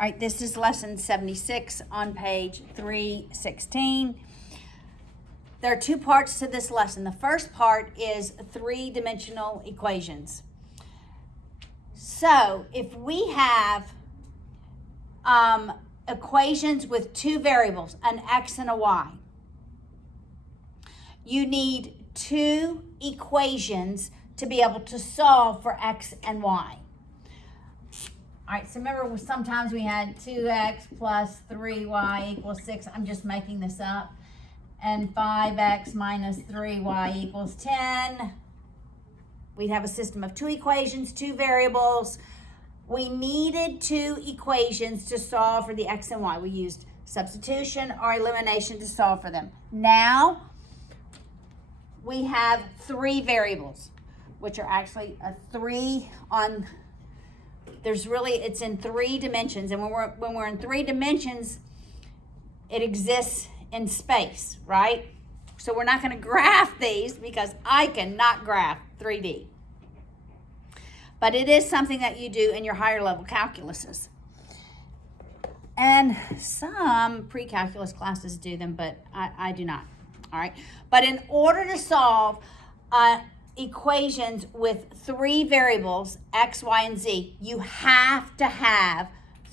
All right, this is lesson 76 on page 316. There are two parts to this lesson. The first part is three-dimensional equations. So if we have equations with two variables, an x and a y, you need two equations to be able to solve for x and y. All right, so remember sometimes we had 2x plus 3y equals 6. I'm just making this up. And 5x minus 3y equals 10. We'd have a system of two equations, two variables. We needed two equations to solve for the x and y. We used substitution or elimination to solve for them. Now we have three variables, which are actually a three on. It's in three dimensions, and when we're in three dimensions, it exists in space, right? So we're not going to graph these because I cannot graph 3D. But it is something that you do in your higher level calculuses. And some pre-calculus classes do them, but I do not. All right. But in order to solve equations with three variables, x, y, and z, you have to have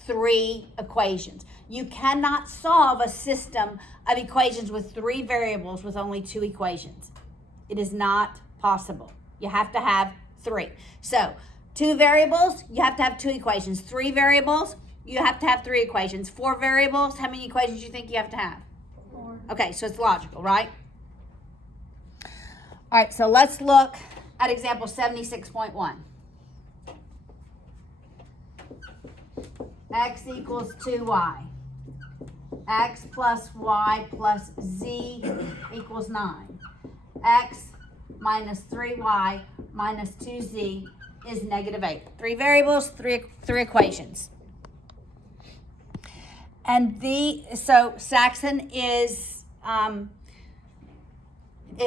three equations. You cannot solve a system of equations with three variables with only two equations. It is not possible. You have to have three. So, two variables, you have to have two equations. Three variables, you have to have three equations. Four variables, how many equations do you think you have to have? Four. Okay, so it's logical, right? All right, so let's look at example 76.1. X equals 2y. X plus y plus z equals 9. X minus 3y minus 2z is negative 8. Three variables, three equations. And so Saxon is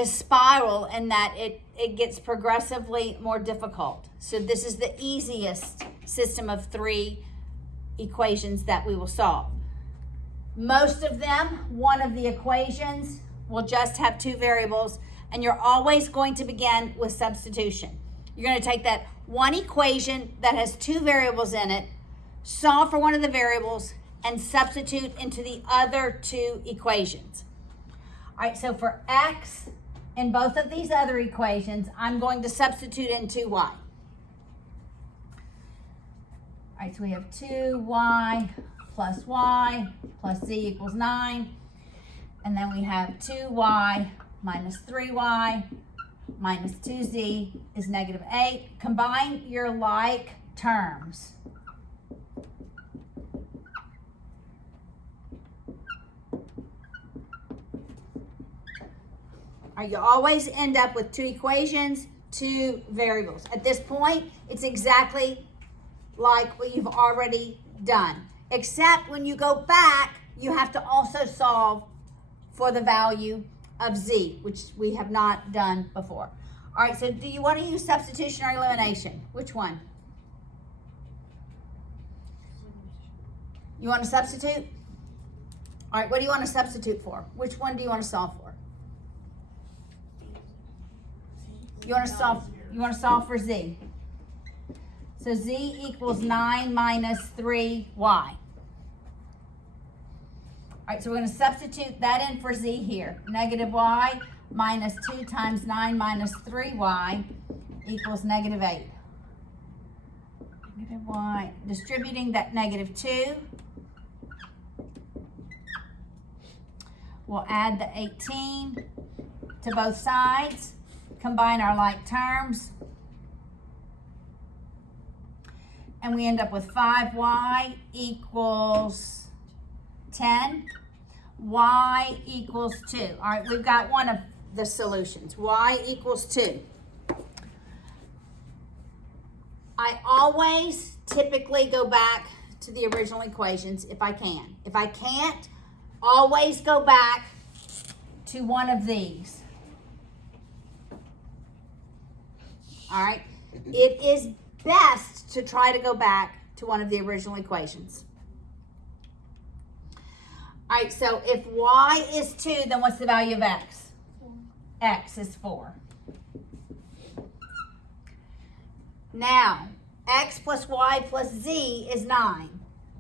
spiral in that it gets progressively more difficult. So this is the easiest system of three equations that we will solve. Most of them, one of the equations will just have two variables, and you're always going to begin with substitution. You're going to take that one equation that has two variables in it, solve for one of the variables, and substitute into the other two equations. All right, so for x in both of these other equations, I'm going to substitute into y. All right, so we have 2y plus y plus z equals 9. And then we have 2y minus 3y minus 2z is negative 8. Combine your like terms. All right, you always end up with two equations, two variables. At this point, it's exactly like what you've already done. Except when you go back, you have to also solve for the value of z, which we have not done before. All right, so do you want to use substitution or elimination? Which one? You want to substitute? All right, what do you want to substitute for? Which one do you want to solve for? You want to solve for z. So z equals 9 minus 3y. All right, so we're going to substitute that in for z here. Negative y minus 2 times 9 minus 3y equals negative 8. Negative y, distributing that negative 2. We'll add the 18 to both sides. Combine our like terms. And we end up with 5y equals 10. Y equals 2. All right, we've got one of the solutions. Y equals 2. I always typically go back to the original equations if I can. If I can't, always go back to one of these. All right, it is best to try to go back to one of the original equations. All right, so if y is 2, then what's the value of x? 4. X is 4. Now, x plus y plus z is 9.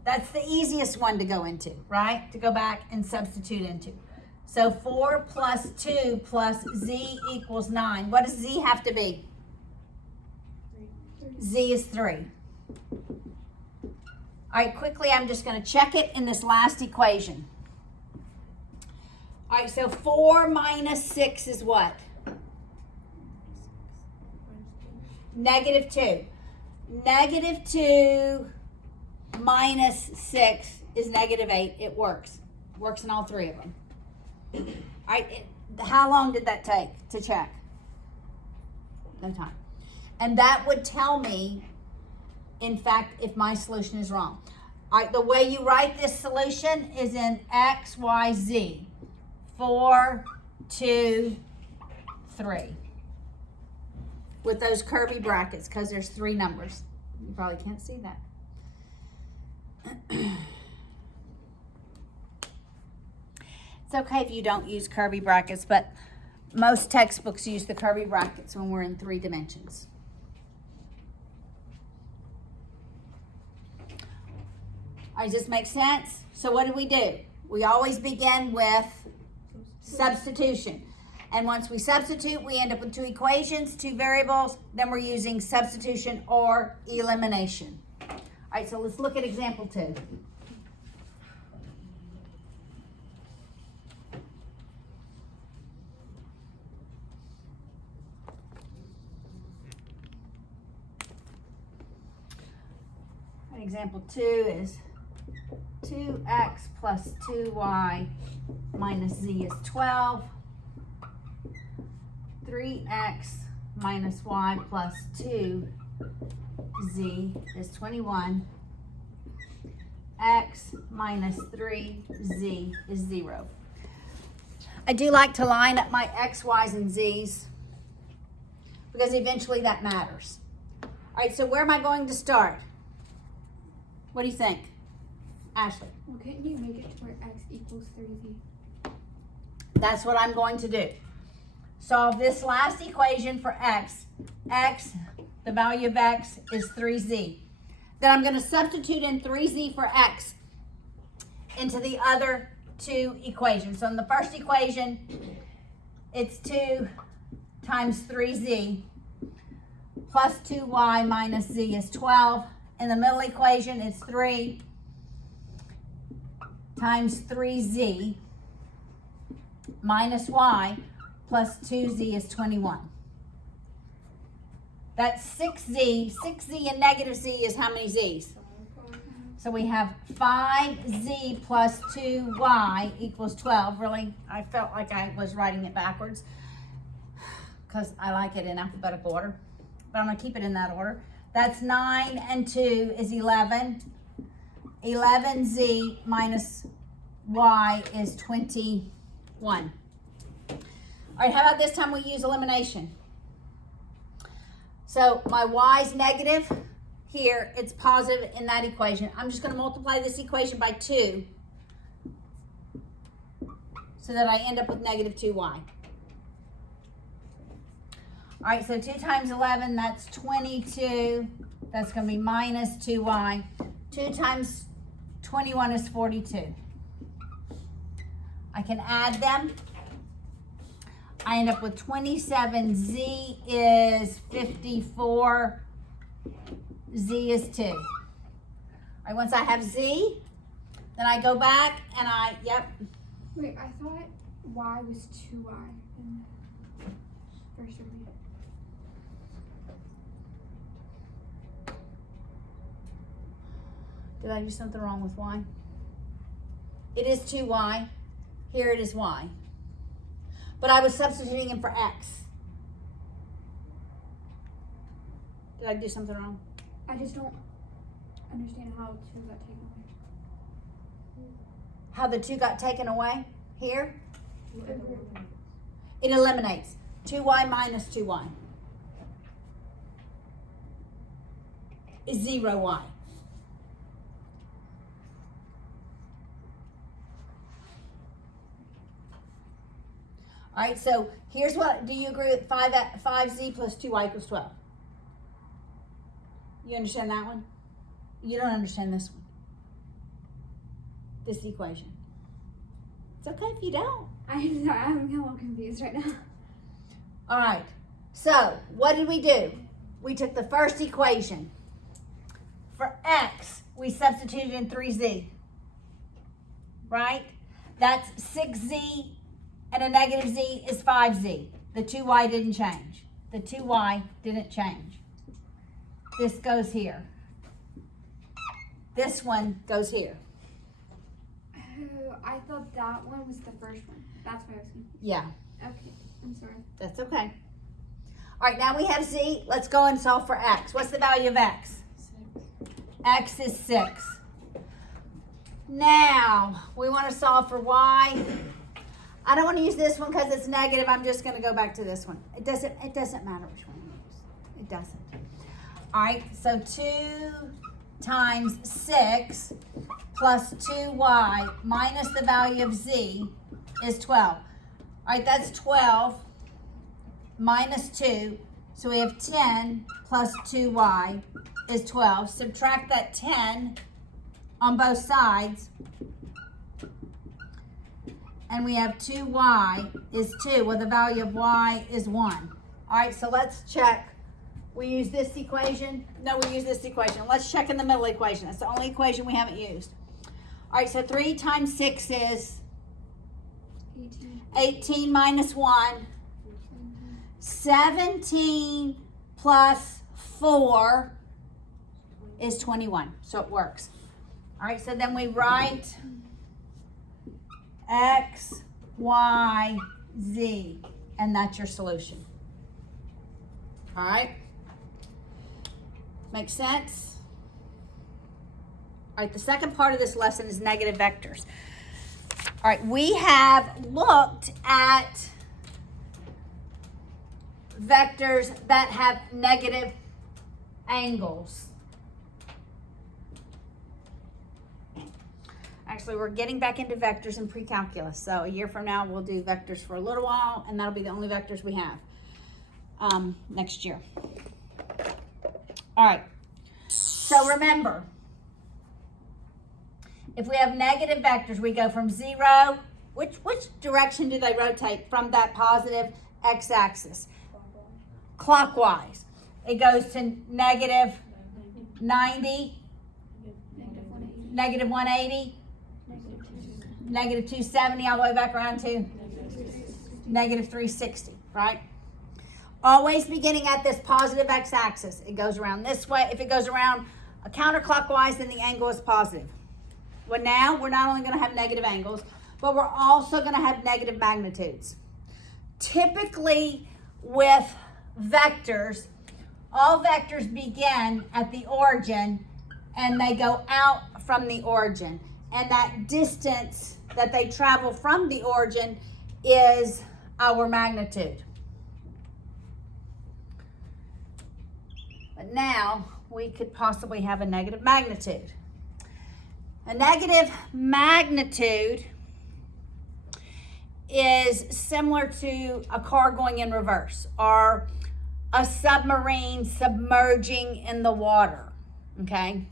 That's the easiest one to go into, right? To go back and substitute into. So 4 plus 2 plus z equals 9. What does z have to be? 3. Z is 3. All right, quickly, I'm just going to check it in this last equation. All right, so 4 minus 6 is what? Negative 2. Negative 2 minus 6 is negative 8. It works. Works in all three of them. All right, how long did that take to check? No time. And that would tell me, in fact, if my solution is wrong. All right, the way you write this solution is in X, Y, Z. 4, 2, 3. With those curvy brackets, because there's 3 numbers. You probably can't see that. It's okay if you don't use curvy brackets, but most textbooks use the curvy brackets when we're in 3 dimensions. All right, does this make sense? So what do? We always begin with substitution. And once we substitute, we end up with 2 equations, 2 variables. Then we're using substitution or elimination. All right, so let's look at example 2. Example 2 is 2x plus 2y minus z is 12. 3x minus y plus 2z is 21. X minus 3z is 0. I do like to line up my x, y's, and z's because eventually that matters. All right, so where am I going to start? What do you think, Ashley? Well, couldn't you make it to where x equals 3z? That's what I'm going to do. Solve this last equation for x. X, the value of x is 3z. Then I'm going to substitute in 3z for x into the other 2 equations. So in the first equation, it's 2 times 3z plus 2y minus z is 12. In the middle equation, it's 3 times 3z minus y plus 2z is 21. That's 6z. 6z and negative z is how many z's? So we have 5z plus 2y equals 12. Really, I felt like I was writing it backwards because I like it in alphabetical order. But I'm going to keep it in that order. That's 9 and 2 is 11. 11z minus y is 21. All right, how about this time we use elimination? So my y is negative. Here, it's positive in that equation. I'm just going to multiply this equation by 2 so that I end up with negative 2y. All right, so 2 times 11, that's 22. That's going to be minus 2y. 2 times 21 is 42. I can add them. I end up with 27. Z is 54. Z is 2. All right, once I have Z, then I go back and Wait, I thought y was 2y in the first review. Did I do something wrong with y? It is 2y. Here it is y. But I was substituting in for x. Did I do something wrong? I just don't understand how 2 got taken away. How the 2 got taken away? Here? It eliminates. 2y minus 2y is 0y. All right, so here's what, do you agree with 5z plus 2y equals 12? You understand that one? You don't understand this one. This equation. It's okay if you don't. I'm sorry, I'm a little confused right now. All right, so what did we do? We took the first equation. For x, we substituted in 3z, right? That's 6z and a negative z is 5z. The 2y didn't change. The 2y didn't change. This goes here. This one goes here. Oh, I thought that one was the first one. That's why I was confused. Yeah, Okay, I'm sorry. that's okay. All right, now we have z. Let's go and solve for x. What's the value of x? 6. X is 6. Now, we want to solve for y. I don't want to use this one because it's negative. I'm just going to go back to this one. It doesn't matter which one you use. It doesn't. All right, so 2 times 6 plus 2y minus the value of z is 12. All right, that's 12 minus 2. So we have 10 plus 2y is 12. Subtract that 10 on both sides. And we have 2y is 2. Well, the value of y is 1. All right, so let's check. We use this equation. No, we use this equation. Let's check in the middle equation. That's the only equation we haven't used. All right, so 3 times 6 is 18. 18 minus 1. 17 plus 4 is 21. So it works. All right, so then we write x, y, z, and that's your solution. All right? Makes sense? All right, the second part of this lesson is negative vectors. All right, we have looked at vectors that have negative angles. Actually, we're getting back into vectors in pre-calculus. So a year from now, we'll do vectors for a little while, and that'll be the only vectors we have next year. All right. So remember, if we have negative vectors, we go from 0. Which direction do they rotate from that positive x-axis? Clockwise. It goes to negative 90, negative 180, negative 270, all the way back around to negative 360, right? Always beginning at this positive x-axis. It goes around this way. If it goes around counterclockwise, then the angle is positive. Well, now we're not only going to have negative angles, but we're also going to have negative magnitudes. Typically with vectors, all vectors begin at the origin and they go out from the origin. And that distance that they travel from the origin is our magnitude. But now we could possibly have a negative magnitude. A negative magnitude is similar to a car going in reverse or a submarine submerging in the water, okay?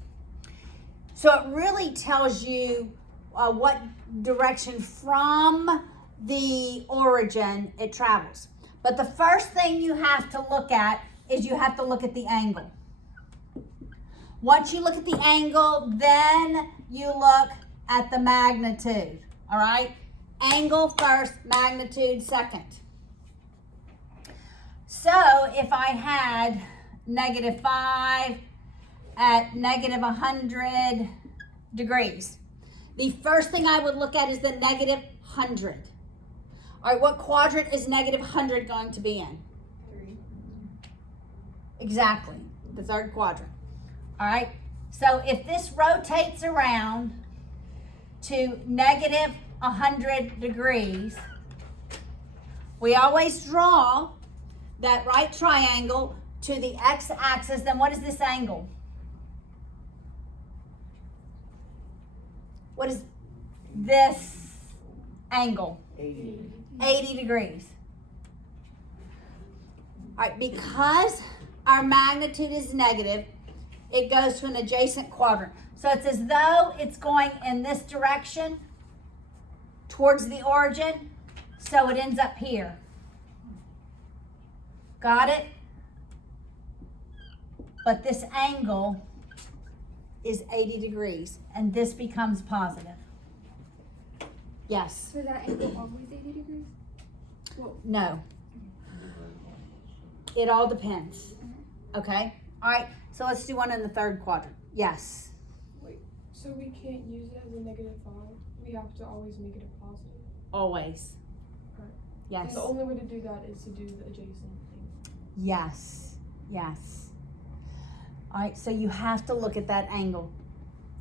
So it really tells you what direction from the origin it travels. But the first thing you have to look at is you have to look at the angle. Once you look at the angle, then you look at the magnitude, all right? Angle first, magnitude second. So if I had negative 5 at negative 100 degrees, the first thing I would look at is the negative 100. All right, what quadrant is negative 100 going to be in? 3. Exactly, the third quadrant. All right, so if this rotates around to negative 100 degrees, we always draw that right triangle to the x-axis. Then what is this angle? What is this angle? 80. 80 degrees. All right, because our magnitude is negative, it goes to an adjacent quadrant. So it's as though it's going in this direction towards the origin, so it ends up here. Got it? But this angle is 80 degrees, and this becomes positive. Yes? So that angle always 80 degrees? Whoa. No. It all depends. Okay? All right, so let's do one in the third quadrant. Yes? Wait, so we can't use it as a negative 5? We have to always make it a positive? Always. Right. Yes. And the only way to do that is to do the adjacent thing. Yes. Yes. All right, so you have to look at that angle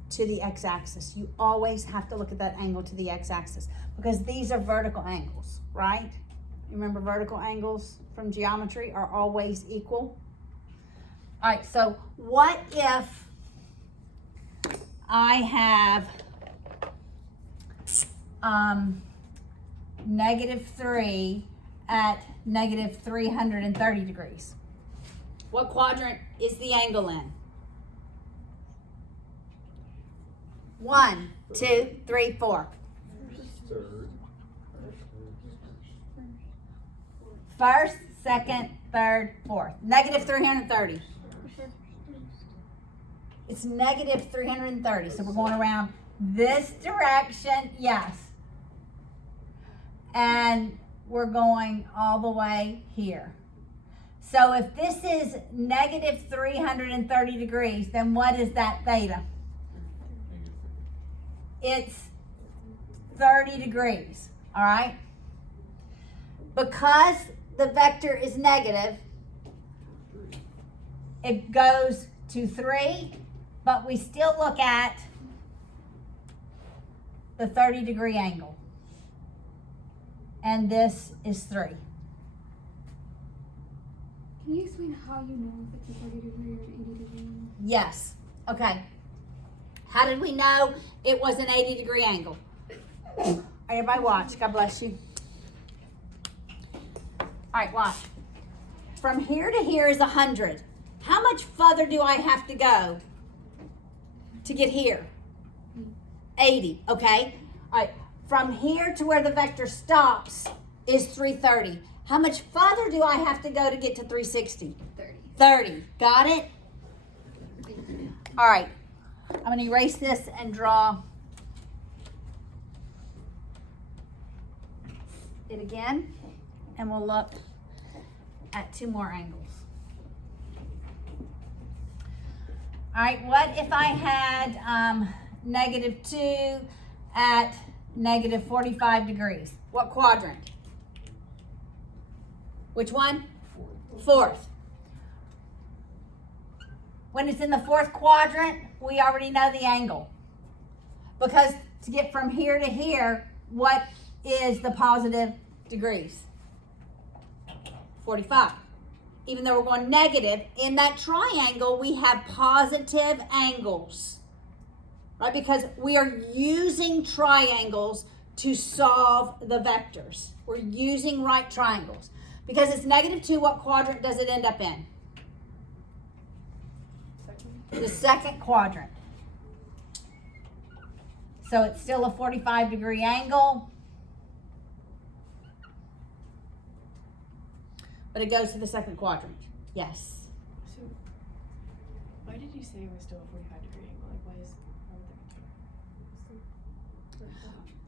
to the x-axis. You always have to look at that angle to the x-axis because these are vertical angles, right? You remember vertical angles from geometry are always equal? All right, so what if I have -3 at -330 degrees? What quadrant is the angle in? 1, 2, 3, 4. Third. First, second, third, fourth. -330. It's -330. So we're going around this direction, yes. And we're going all the way here. So if this is -330 degrees, then what is that theta? It's 30 degrees, all right? Because the vector is negative, it goes to 3, but we still look at the 30-degree angle. And this is 3. Can you explain how you know if it's a 30 degree or an 80 degree? Yes. Okay. How did we know it was an 80-degree angle? All right, everybody watch. God bless you. All right, watch. From here to here is 100. How much further do I have to go to get here? 80, okay? All right, from here to where the vector stops is 330. How much further do I have to go to get to 360? 30. 30, got it? All right, I'm gonna erase this and draw it again, and we'll look at 2 more angles. All right, what if I had -2 at -45 degrees? What quadrant? Which one? Fourth. When it's in the fourth quadrant, we already know the angle. Because to get from here to here, what is the positive degrees? 45. Even though we're going negative, in that triangle, we have positive angles. Right? Because we are using triangles to solve the vectors. We're using right triangles. Because it's -2, what quadrant does it end up in? The second quadrant. So it's still a 45-degree angle. But it goes to the second quadrant. Yes. So, why did you say it was still a 45-degree angle? Like, why is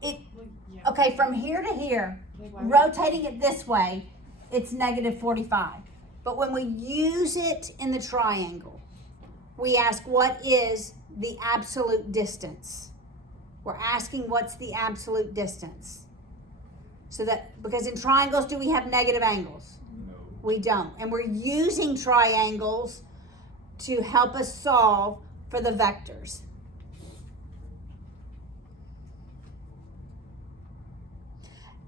It Like, yeah. okay, from here to here, Like, why would- rotating it this way, it's -45. But when we use it in the triangle, we ask what is the absolute distance. We're asking what's the absolute distance. So that, because in triangles, do we have negative angles? No. We don't. And we're using triangles to help us solve for the vectors.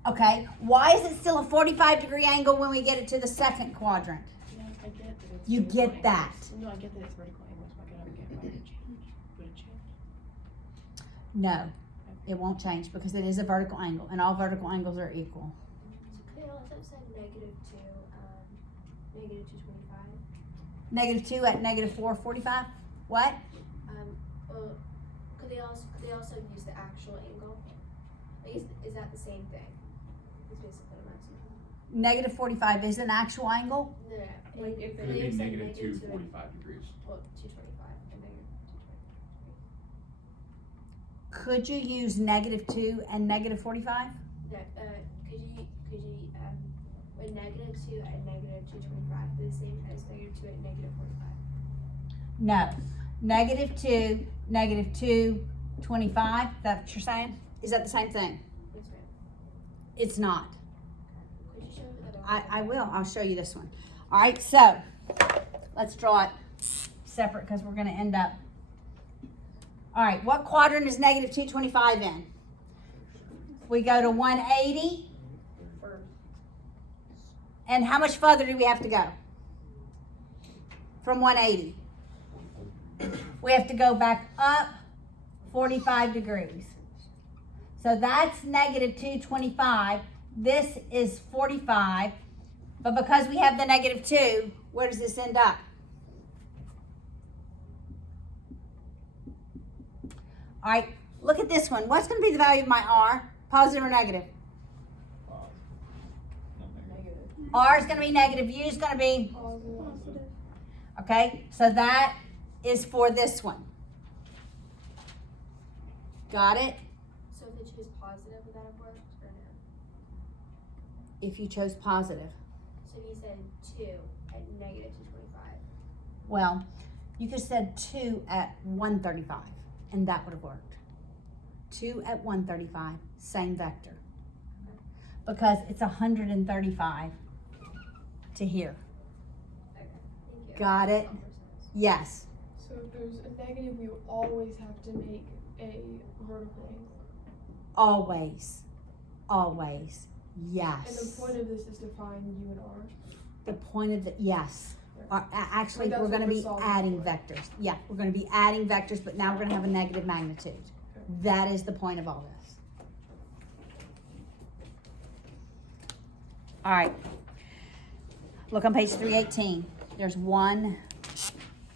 Okay, why is it still a 45-degree angle when we get it to the second quadrant? Yeah, I get that it's You vertical get that. angles. No, I get that it's vertical angles, but I don't get why it change. Would it change? No, it won't change because it is a vertical angle and all vertical angles are equal. have said negative 225. -2 at -445. What? Well, could they also use the actual angle? Like, is that the same thing? That's basically what I'm asking. -45 is an actual angle? No. Like if It would be negative 245 degrees. Well, 225 and negative 225. Could you use -2 and -45? No, could you would -2 and negative 225 be the same as -2 and negative 45? No. -2, -225. That's what you're saying? Is that the same thing? Yes, ma'am. It's not. Could you show me the other I will. I'll show you this one. All right, so let's draw it separate because we're going to end up. All right, what quadrant is -225 in? We go to 180. first. And how much further do we have to go from 180? We have to go back up 45 degrees. So that's -225. This is 45. But because we have the -2, where does this end up? All right, look at this one. What's going to be the value of my R? Positive or negative? Not negative. R is going to be negative. U is going to be, Positive. okay? So that is for this one. Got it? So if it choose positive, would that have worked or no? If you chose positive. So if you said 2 at negative 225. Well, you could have said 2 at 135, and that would have worked. 2 at 135, same vector. Because it's 135 to here. Okay, thank you. Got it? That makes sense. Yes. So if there's a negative, we always have to make a vertical angle. Always. Always. And Yes. the point of this is to find U and R. The point of the, yes. Actually, But that's we're what going to we're be solving adding for. vectors. Yeah, we're going to be adding vectors, but now we're going to have a negative magnitude. Okay. That is the point of all this. All right. Look on page 318. There's one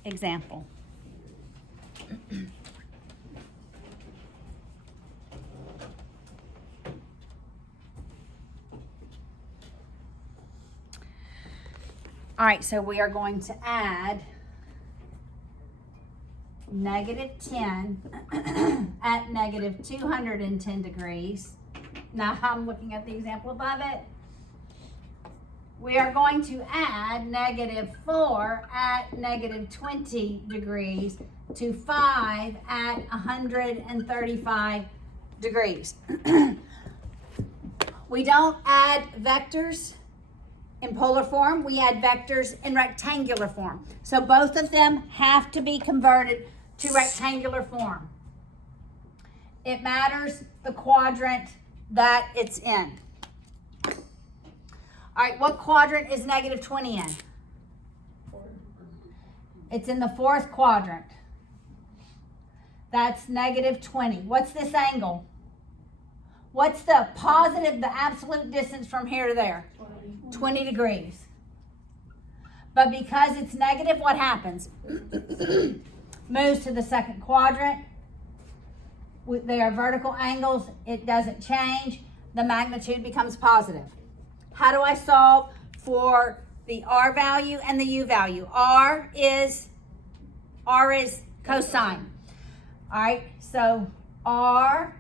example. All right, so we are going to add -10 at -210 degrees. Now I'm looking at the example above it. We are going to add -4 at -20 degrees to 5 at 135 degrees. We don't add vectors in polar form, we add vectors in rectangular form. So both of them have to be converted to rectangular form. It matters the quadrant that it's in. All right, what quadrant is -20 in? It's in the fourth quadrant. That's -20. What's this angle? What's the positive, the absolute distance from here to there? 20 degrees. But because it's negative, what happens? Moves to the second quadrant. They are vertical angles. It doesn't change. The magnitude becomes positive. How do I solve for the R value and the U value? R is cosine. All right, so R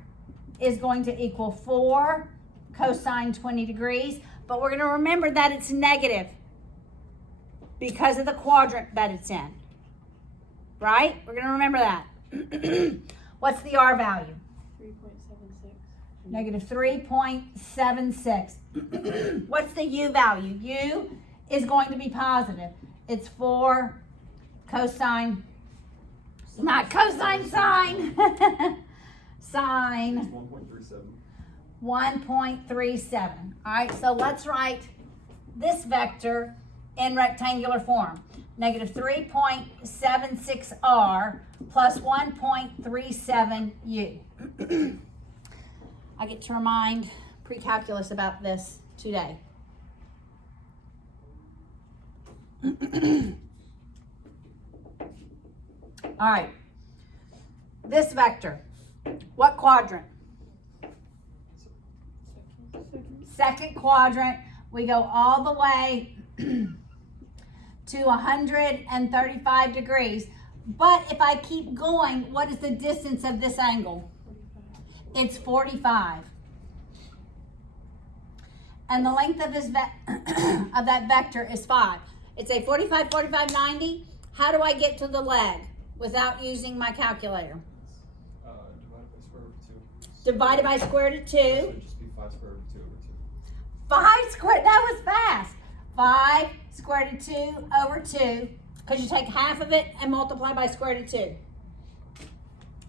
is going to equal 4 cosine 20 degrees, but we're going to remember that it's negative because of the quadrant that it's in. Right? We're going to remember that. What's the R value? 3.76. -3.76. What's the U value? U is going to be positive. It's 4 cosine, not cosine, sine. Sine 1.37. 1.37. All right, so let's write this vector in rectangular form. -3.76R plus 1.37U. I get to remind pre-calculus about this today. All right. This vector, what quadrant? Second quadrant. We go all the way to 135 degrees. But if I keep going, what is the distance of this angle? It's 45. And the length of this of that vector is 5. It's a 45, 45, 90. How do I get to the leg without using my calculator? Divided by square root of 2. Divided by square root of 2. So it'd just be 5 square root of 2 over 5 squared, that was fast. 5 square root of 2 over 2, because you take half of it and multiply by square root of 2.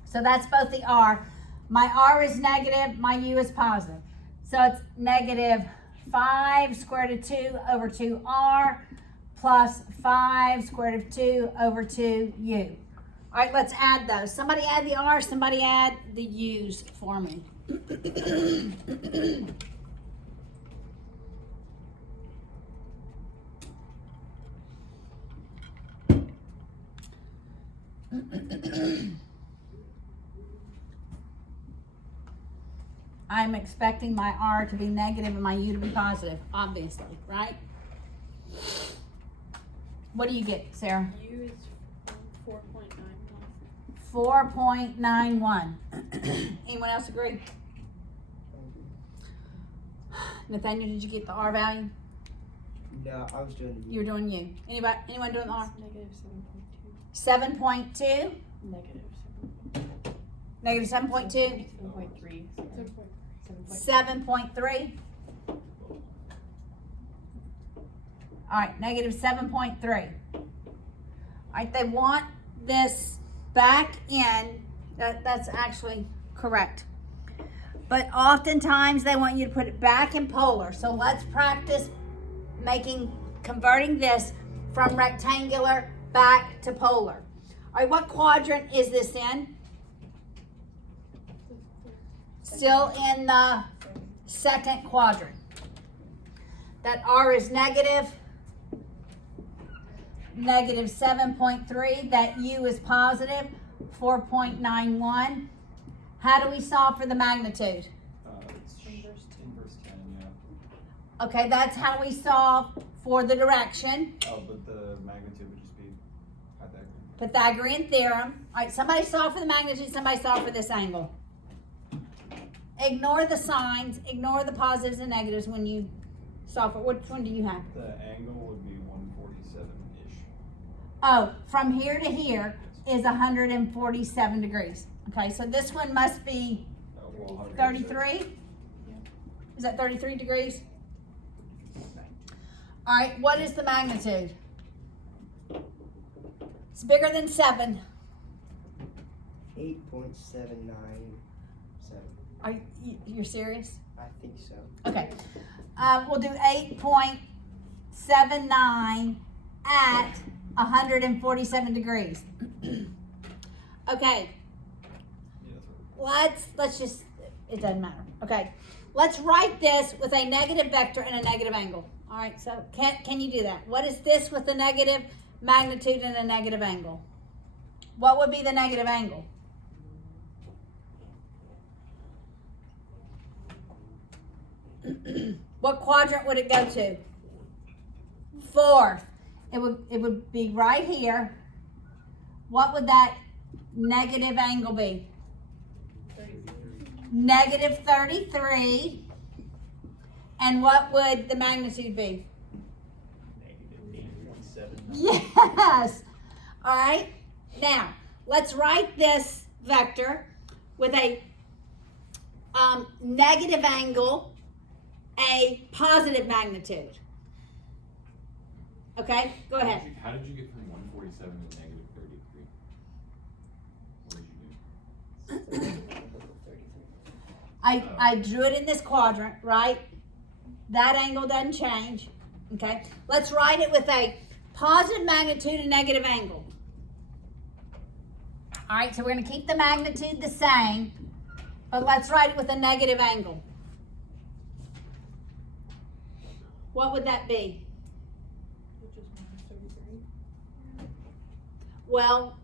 So that's both the r. My r is negative, my u is positive. So it's negative 5 square root of 2 over 2r plus 5 square root of 2 over 2u. All right, let's add those. Somebody add the r, somebody add the u's for me. I'm expecting my r to be negative and my u to be positive, obviously, right? What do you get, Sarah? U is 4.91. 4.91. Anyone else agree? Nathaniel, did you get the r value? No, I was doing the You were doing u. Anyone doing the r? Negative 7.2. 7.2? Negative 7.2. Negative 7.2? 7.3. 7.3? All right, negative 7.3. All right, they want this back in. That's actually correct. But oftentimes they want you to put it back in polar. So let's practice converting this from rectangular back to polar. All right, what quadrant is this in? Still in the second quadrant. That r is negative 7.3. That u is positive 4.91. How do we solve for the magnitude? It's inverse 10, yeah. Okay, that's how we solve for the direction. Oh, but the magnitude would just be Pythagorean. Pythagorean theorem. All right, somebody solve for the magnitude, somebody solve for this angle. Ignore the signs, ignore the positives and negatives when you solve for. Which one do you have? The angle would be 147-ish. Oh, from here to here is 147 degrees. Okay, so this one must be Well, 33? Is that 33 degrees? All right, what is the magnitude? It's bigger than 7. 8.797. You're serious? I think so. Okay. We'll do 8.79 at 147 degrees. Okay. Yeah, that's what Let's just, it doesn't matter. Okay. Let's write this with a negative vector and a negative angle. All right, so can you do that? What is this with a negative magnitude and a negative angle? What would be the negative angle? What quadrant would it go to? Fourth. It would be right here. What would that negative angle be? Negative 33. And what would the magnitude be? Negative 8.7. Yes. All right. Now, let's write this vector with a negative angle, a positive magnitude. Okay, go ahead. How did you get from 147 to negative 33? What did you do? I drew it in this quadrant, right? That angle doesn't change. Okay, let's write it with a positive magnitude and negative angle. All right, so we're going to keep the magnitude the same, but let's write it with a negative angle. What would that be? Which is minus Well,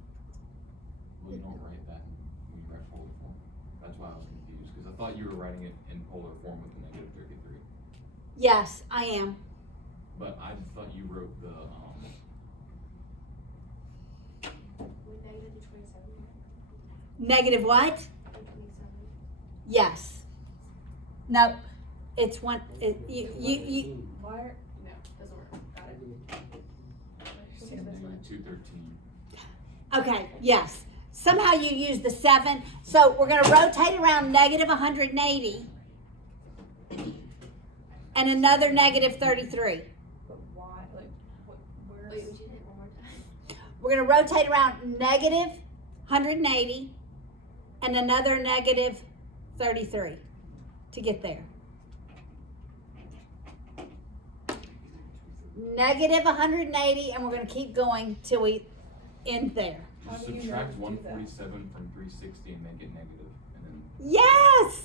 Well, you don't write that when you write polar form. That's why I was confused, because I thought you were writing it in polar form with the negative 33. yes, I am. But I thought you wrote the, With negative to 27. Negative what? Or 27. Yes. Nope. It's one. You. Why are, no, doesn't work. Got it. Let's do this one. 213. Okay. Yes. Somehow you use the 7. So we're going to rotate around negative 180 and another negative 33. But why, like, what, where's? Wait, would you hit one more time? We're going to rotate around negative 180 and another negative 33 to get there. Negative 180, and we're going to keep going till we end there. How Just do you subtract know to do that? 147 from 360 and make it negative, and then Yes!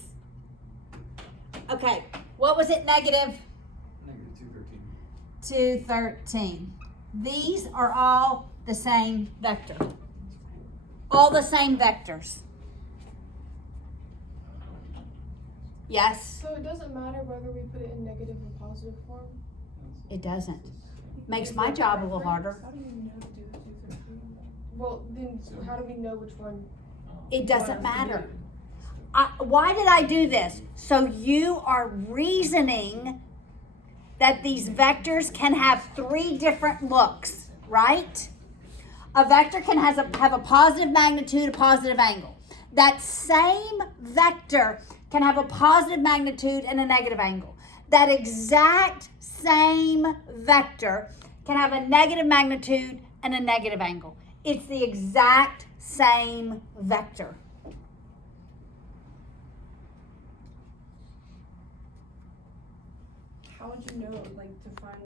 Okay, what was it? Negative Negative 213. 213. These are all the same vector. All the same vectors. Yes? So it doesn't matter whether we put it in negative or positive form? It doesn't. Makes my job a little harder. How do you know to do the 213? Well, then how do we know which one? It doesn't matter. Why did I do this? So you are reasoning that these vectors can have 3 different looks, right? A vector can have a positive magnitude, a positive angle. That same vector can have a positive magnitude and a negative angle. That exact same vector can have a negative magnitude and a negative angle. It's the exact same vector. How would you know, like, to find